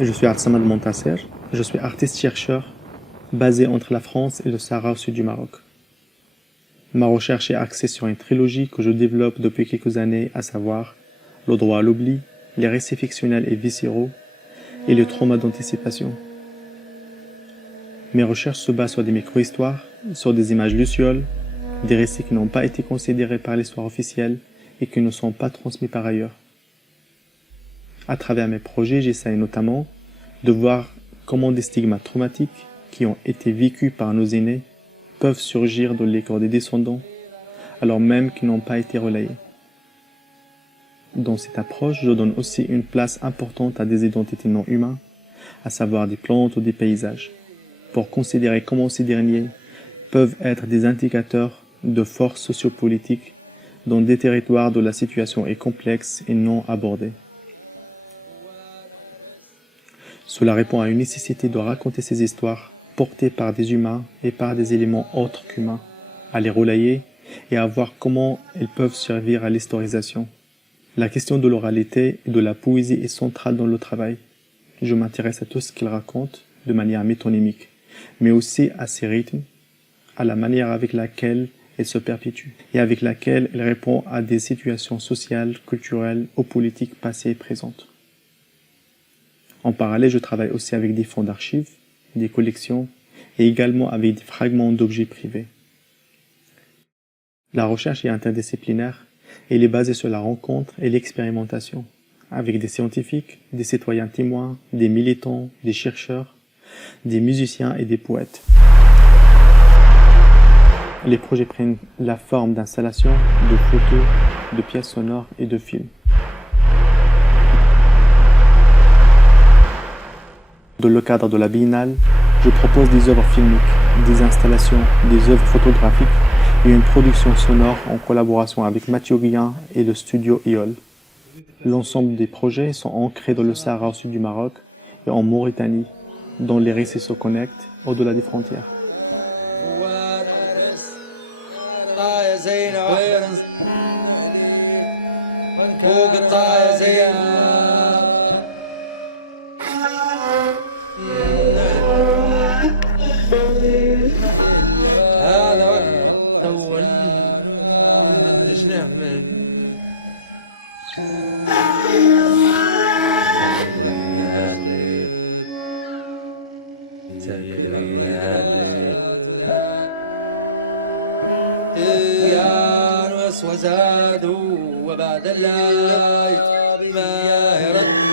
Je suis Abdessamad Montasser, je suis artiste-chercheur basé entre la France et le Sahara au sud du Maroc. Ma recherche est axée sur une trilogie que je développe depuis quelques années, à savoir le droit à l'oubli, les récits fictionnels et viscéraux et le trauma d'anticipation. Mes recherches se basent sur des micro-histoires, sur des images lucioles, des récits qui n'ont pas été considérés par l'histoire officielle et qui ne sont pas transmis par ailleurs. À travers mes projets, j'essaie notamment de voir comment des stigmates traumatiques qui ont été vécus par nos aînés peuvent surgir dans les corps des descendants, alors même qu'ils n'ont pas été relayés. Dans cette approche, je donne aussi une place importante à des identités non humaines, à savoir des plantes ou des paysages, pour considérer comment ces derniers peuvent être des indicateurs de forces sociopolitiques dans des territoires où la situation est complexe et non abordée. Cela répond à une nécessité de raconter ces histoires portées par des humains et par des éléments autres qu'humains, à les relayer et à voir comment elles peuvent servir à l'historisation. La question de l'oralité et de la poésie est centrale dans le travail. Je m'intéresse à tout ce qu'ils racontent de manière métonymique, mais aussi à ses rythmes, à la manière avec laquelle elle se perpétue et avec laquelle elle répond à des situations sociales, culturelles ou politiques passées et présentes. En parallèle, je travaille aussi avec des fonds d'archives, des collections et également avec des fragments d'objets privés. La recherche est interdisciplinaire et elle est basée sur la rencontre et l'expérimentation, avec des scientifiques, des citoyens témoins, des militants, des chercheurs, des musiciens et des poètes. Les projets prennent la forme d'installations, de photos, de pièces sonores et de films. Dans le cadre de la Biennale, je propose des œuvres filmiques, des installations, des œuvres photographiques et une production sonore en collaboration avec Mathieu Guillain et le studio Iol. L'ensemble des projets sont ancrés dans le Sahara au sud du Maroc et en Mauritanie, dont les récits se connectent au-delà des frontières. وزادوا وبعد الليل ما يرد